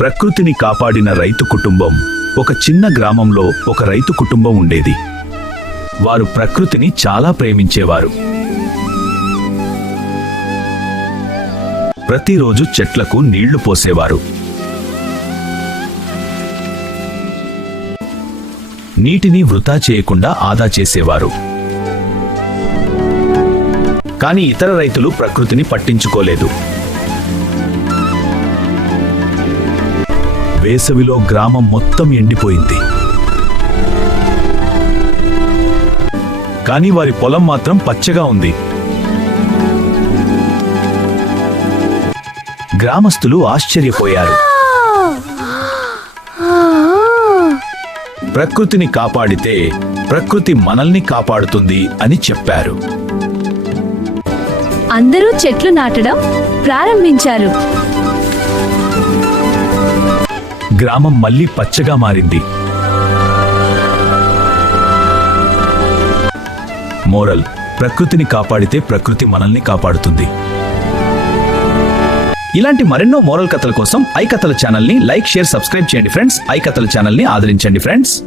ప్రకృతిని కాపాడిన రైతు కుటుంబం ఒక చిన్న గ్రామంలో ఒక రైతు కుటుంబం ఉండేది. వారు ప్రకృతిని చాలా ప్రేమించేవారు. ప్రతిరోజు చెట్లకు నీళ్ళు పోసేవారు. నీటిని వృధా చేయకుండా ఆదా చేసేవారు. కానీ ఇతర రైతులు ప్రకృతిని పట్టించుకోలేదు. వేసవిలో గ్రామం మొత్తం ఎండిపోయింది. కానీ వారి పొలం మాత్రం పచ్చగా ఉంది. గ్రామస్తులు ఆశ్చర్యపోయారు. ప్రకృతిని కాపాడితే ప్రకృతి మనల్ని కాపాడుతుంది అని చెప్పారు. అందరూ చెట్లు నాటడం ప్రారంభించారు. గ్రామం మళ్ళీ పచ్చగా మారింది. మోరల్ ప్రకృతిని కాపాడితే ప్రకృతి మనల్ని కాపాడుతుంది. ఇలాంటి మరెన్నో మోరల్ కథల కోసం ఐ కథల ఛానల్ని లైక్ షేర్ సబ్స్క్రైబ్ చేయండి ఫ్రెండ్స్. ఐ కథల ఛానల్ని ఆదరించండి ఫ్రెండ్స్.